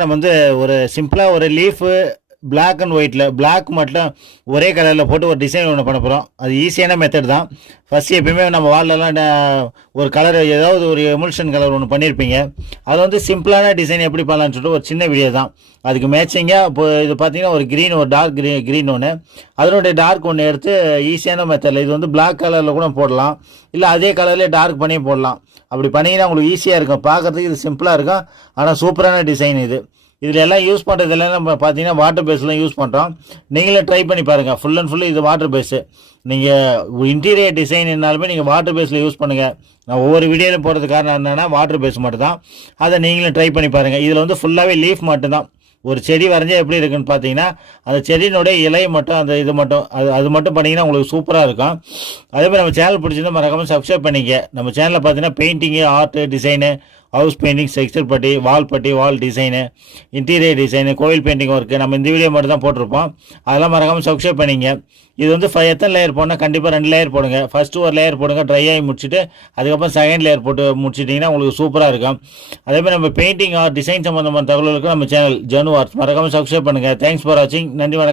நம்ம வந்து ஒரு சிம்பிளாக ஒரு லீஃபு பிளாக் அண்ட் ஒயிட்டில் பிளாக் மட்டும் ஒரே கலரில் போட்டு ஒரு டிசைன் ஒன்று பண்ண போகிறோம். அது ஈஸியான மெத்தட் தான். ஃபஸ்ட்டு எப்பயுமே நம்ம வால்லலாம் ஒரு கலர் ஏதாவது ஒரு எமுல்ஷன் கலர் ஒன்று பண்ணியிருப்பீங்க. அது வந்து சிம்பிளான டிசைன் எப்படி பண்ணலான்னு சொல்லிட்டு ஒரு சின்ன வீடியோ தான். அதுக்கு மேட்சிங்காக இப்போ இது பார்த்தீங்கன்னா ஒரு க்ரீன், ஒரு டார்க் க்ரீன் ஒன்று, அதனுடைய டார்க் ஒன்று எடுத்து ஈஸியான மெத்தடில் இது வந்து பிளாக் கலரில் கூட போடலாம், இல்லை அதே கலர்லேயே டார்க் பண்ணி போடலாம். அப்படி பண்ணிங்கன்னா உங்களுக்கு ஈஸியாக இருக்கும். பார்க்குறதுக்கு இது சிம்பிளாக இருக்கும், ஆனால் சூப்பரான டிசைன் இது. இதில் எல்லாம் யூஸ் பண்ணுறதெல்லாம் நம்ம பார்த்தீங்கன்னா வாட்டர் பேஸ்லாம் யூஸ் பண்ணுறோம். நீங்களே ட்ரை பண்ணி பாருங்கள். ஃபுல் அண்ட் ஃபுல்லு இது வாட்டர் பேஸு. நீங்கள் இன்டீரியர் டிசைன் என்னாலுமே நீங்கள் வாட்டர் பேஸில் யூஸ் பண்ணுங்கள். நான் ஒவ்வொரு வீடியோவில் போடுறது காரணம் என்னென்னா வாட்டர் பேஸ் மட்டும் தான். அதை நீங்களும் ட்ரை பண்ணி பாருங்கள். இதில் வந்து ஃபுல்லாகவே லீஃப் மட்டும்தான். ஒரு செடி வரைஞ்சா எப்படி இருக்குன்னு பார்த்தீங்கன்னா அந்த செடியினுடைய இலை மட்டும், அந்த இது மட்டும், அது மட்டும் பண்ணிங்கன்னா உங்களுக்கு சூப்பராக இருக்கும். அதேமாதிரி நம்ம சேனல் பிடிச்சிருந்தா மறக்காமல் சப்ஸ்கிரைப் பண்ணிக்க. நம்ம சேனலில் பார்த்தீங்கன்னா painting, art, design, house painting, texture putty, wall design, interior design, கோயில் பெயிண்டிங் ஒர்க்கு நம்ம இந்த வீடியோ மட்டும் தான் போட்டிருப்போம். அதெல்லாம் மறக்காமல் சப்ஸ்கிரைப் பண்ணிங்க. இது வந்து எத்தனை லேயர் போடணும்? கண்டிப்பாக 2 லேயர் போடுங்க. ஃபஸ்ட்டு ஒரு லேயர் போடுங்க, ட்ரை ஆகி முடிச்சுட்டு அதுக்கப்புறம் செகண்ட் லேயர் போட்டு முடிச்சிட்டிங்கன்னா உங்களுக்கு சூப்பராக இருக்கும். அதேமாதிரி நம்ம பெயிண்டிங் ஆர் டிசைன் சம்மந்தமான தகவல்களுக்கு நம்ம சேனல் ஜனு ஆர்ட்ஸ் மறக்காமல் சப்ஸ்கிரைப் பண்ணுங்கள். தேங்க்ஸ் ஃபார் வாட்சிங். நன்றி, வணக்கம்.